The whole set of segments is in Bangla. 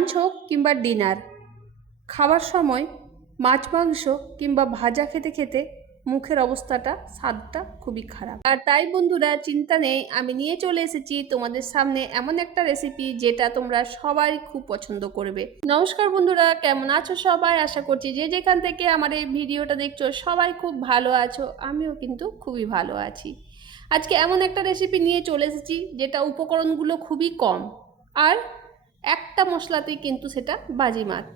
লাঞ্চ হোক কিংবা ডিনার, খাবার সময় মাছ মাংস কিংবা ভাজা খেতে খেতে মুখের অবস্থাটা, স্বাদটা খুবই খারাপ। আর তাই বন্ধুরা চিন্তা নেই, আমি নিয়ে চলে এসেছি তোমাদের সামনে এমন একটা রেসিপি যেটা তোমরা সবাই খুব পছন্দ করবে। নমস্কার বন্ধুরা, কেমন আছো সবাই? আশা করছি যে যেখান থেকে আমার এই ভিডিওটা দেখছো সবাই খুব ভালো আছো, আমিও কিন্তু খুবই ভালো আছি। আজকে এমন একটা রেসিপি নিয়ে চলে এসেছি যেটা উপকরণগুলো খুবই কম আর একটা মশলাতেই কিন্তু সেটা বাজিমাত।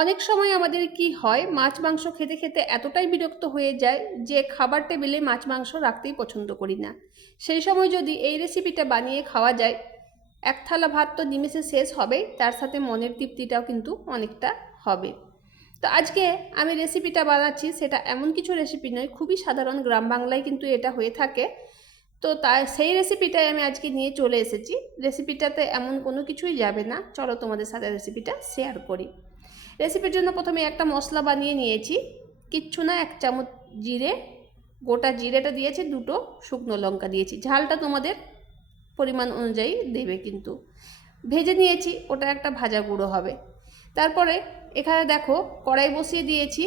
অনেক সময় আমাদের কি হয়, মাছ মাংস খেতে খেতে এতটাই বিরক্ত হয়ে যায় যে খাবার টেবিলে মাছ মাংস রাখতেই পছন্দ করি না। সেই সময় যদি এই রেসিপিটা বানিয়ে খাওয়া যায়, এক থালা ভাত তো নিমেষে শেষ হবেই, তার সাথে মনের তৃপ্তিটাও কিন্তু অনেকটা হবে। তো আজকে আমি রেসিপিটা বানাচ্ছি, সেটা এমন কিছু রেসিপি নয়, খুবই সাধারণ, গ্রাম বাংলায় কিন্তু এটা হয়ে থাকে। তো তাই সেই রেসিপিটাই আমি আজকে নিয়ে চলে এসেছি। রেসিপিটাতে এমন কোনো কিছুই যাবে না, চলো তোমাদের সাথে রেসিপিটা শেয়ার করি। রেসিপির জন্য প্রথমে একটা মশলা বানিয়ে নিয়েছি, কিচ্ছু না, 1 চামচ জিরে, গোটা জিরেটা দিয়েছি, 2টো শুকনো লঙ্কা দিয়েছি, ঝালটা তোমাদের পরিমাণ অনুযায়ী দেবে কিন্তু। ভেজে নিয়েছি, ওটা একটা ভাজা গুঁড়ো হবে। তারপরে এখানে দেখো কড়াই বসিয়ে দিয়েছি।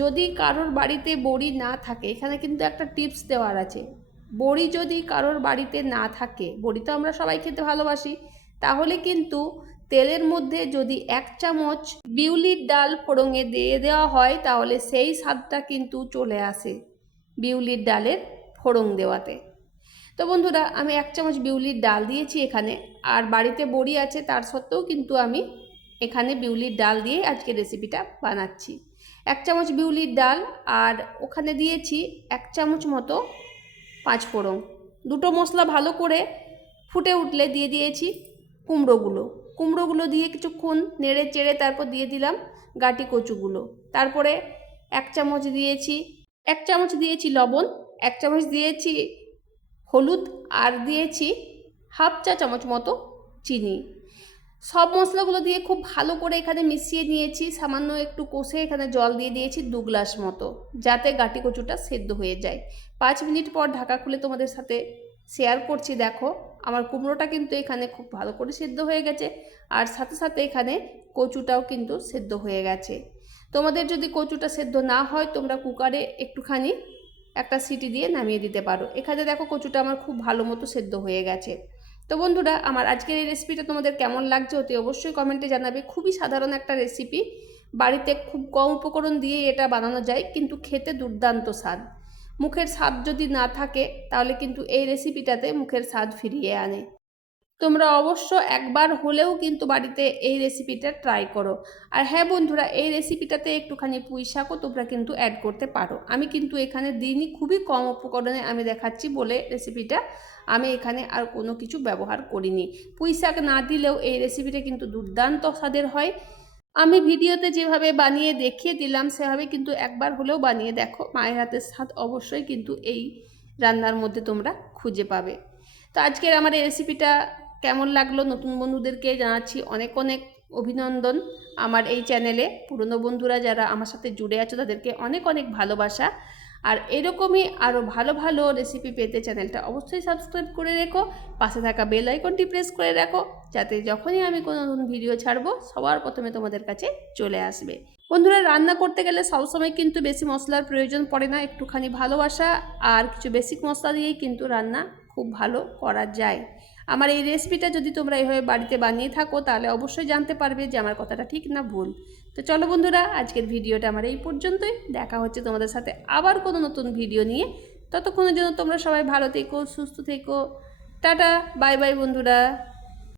যদি কারোর বাড়িতে বড়ি না থাকে, এখানে কিন্তু একটা টিপস দেওয়ার আছে, বড়ি যদি কারোর বাড়িতে না থাকে, বড়ি তো আমরা সবাই খেতে ভালোবাসি, তাহলে কিন্তু তেলের মধ্যে যদি 1 চামচ বিউলির ডাল ফোড়ঙে দিয়ে দেওয়া হয়, তাহলে সেই স্বাদটা কিন্তু চলে আসে বিউলির ডালের ফোড়ং দেওয়াতে। তো বন্ধুরা, আমি 1 চামচ বিউলির ডাল দিয়েছি এখানে, আর বাড়িতে বড়ি আছে তার সত্ত্বেও কিন্তু আমি এখানে বিউলির ডাল দিয়ে আজকে রেসিপিটা বানাচ্ছি। 1 চামচ বিউলির ডাল, আর ওখানে দিয়েছি 1 চামচ মতো 5 ফোড়ন। 2টো মশলা ভালো করে ফুটে উঠলে দিয়ে দিয়েছি কুমড়োগুলো দিয়ে কিছুক্ষণ নেড়ে চেড়ে তারপর দিয়ে দিলাম গাটি কচুগুলো। তারপরে 1 চামচ দিয়েছি লবণ, 1 চামচ দিয়েছি হলুদ, আর দিয়েছি হাফ চা চামচ মতো চিনি। সব মশলাগুলো দিয়ে খুব ভালো করে এখানে মিশিয়ে নিয়েছি। সামান্য একটু কষে এখানে জল দিয়ে দিয়েছি 2 গ্লাস মতো, যাতে গাটি কচুটা সেদ্ধ হয়ে যায়। 5 মিনিট পর ঢাকা খুলে তোমাদের সাথে শেয়ার করছি। দেখো আমার কুমড়োটা কিন্তু এখানে খুব ভালো করে সেদ্ধ হয়ে গেছে, আর সাথে সাথে এখানে কচুটাও কিন্তু সেদ্ধ হয়ে গেছে। তোমাদের যদি কচুটা সেদ্ধ না হয়, তোমরা কুকারে একটুখানি একটা সিটি দিয়ে নামিয়ে দিতে পারো। এখানে দেখো কচুটা আমার খুব ভালো মতো সেদ্ধ হয়ে গেছে। তো বন্ধুরা, আমার আজকের এই রেসিপিটা তোমাদের কেমন লাগছে অতি অবশ্যই কমেন্টে জানাবে। খুবই সাধারণ একটা রেসিপি, বাড়িতে খুব কম উপকরণ দিয়ে এটা বানানো যায়, কিন্তু খেতে দুর্দান্ত স্বাদ। মুখের স্বাদ যদি না থাকে, তাহলে কিন্তু এই রেসিপিটাতে মুখের স্বাদ ফিরিয়ে আনে। তোমরা অবশ্য একবার হলেও কিন্তু বাড়িতে এই রেসিপিটা ট্রাই করো। আর হ্যাঁ বন্ধুরা, এই রেসিপিটাতে একটুখানি পুঁই শাকও তোমরা কিন্তু অ্যাড করতে পারো। আমি কিন্তু এখানে দিইনি, খুবই কম উপকরণে আমি দেখাচ্ছি বলে রেসিপিটা আমি এখানে আর কোনো কিছু ব্যবহার করিনি। পুঁই শাক না দিলেও এই রেসিপিটা কিন্তু দুর্দান্ত স্বাদের হয়। আমি ভিডিওতে যেভাবে বানিয়ে দেখিয়ে দিলাম সেভাবে কিন্তু একবার হলেও বানিয়ে দেখো, মায়ের হাতের স্বাদ অবশ্যই কিন্তু এই রান্নার মধ্যে তোমরা খুঁজে পাবে। তো আজকের আমার এই রেসিপিটা কেমন লাগলো, নতুন বন্ধুদেরকে জানাচ্ছি অনেক অনেক অভিনন্দন। আমার এই চ্যানেলে পুরনো বন্ধুরা যারা আমার সাথে জুড়ে আছো, তাদেরকে অনেক অনেক ভালোবাসা। আর এরকমই আরও ভালো ভালো রেসিপি পেতে চ্যানেলটা অবশ্যই সাবস্ক্রাইব করে রেখো, পাশে থাকা বেল আইকনটি প্রেস করে রাখো, যাতে যখনই আমি কোনো নতুন ভিডিও ছাড়বো সবার প্রথমে তোমাদের কাছে চলে আসবে। বন্ধুরা, রান্না করতে গেলে সবসময় কিন্তু বেশি মশলার প্রয়োজন পড়ে না, একটুখানি ভালোবাসা আর কিছু বেসিক মশলা দিয়েই কিন্তু রান্না খুব ভালো করা যায়। আমার এই রেসিপিটা যদি তোমরা এইভাবে বাড়িতে বানিয়ে থাকো, তাহলে অবশ্যই জানতে পারবে যে আমার কথাটা ঠিক না ভুল। তো চলো বন্ধুরা, আজকের ভিডিওটা আমার এই পর্যন্তই। দেখা হচ্ছে তোমাদের সাথে আবার কোনো নতুন ভিডিও নিয়ে। ততক্ষণের জন্য তোমরা সবাই ভালো থেকো, সুস্থ থেকো। টাটা, বাই বাই বন্ধুরা।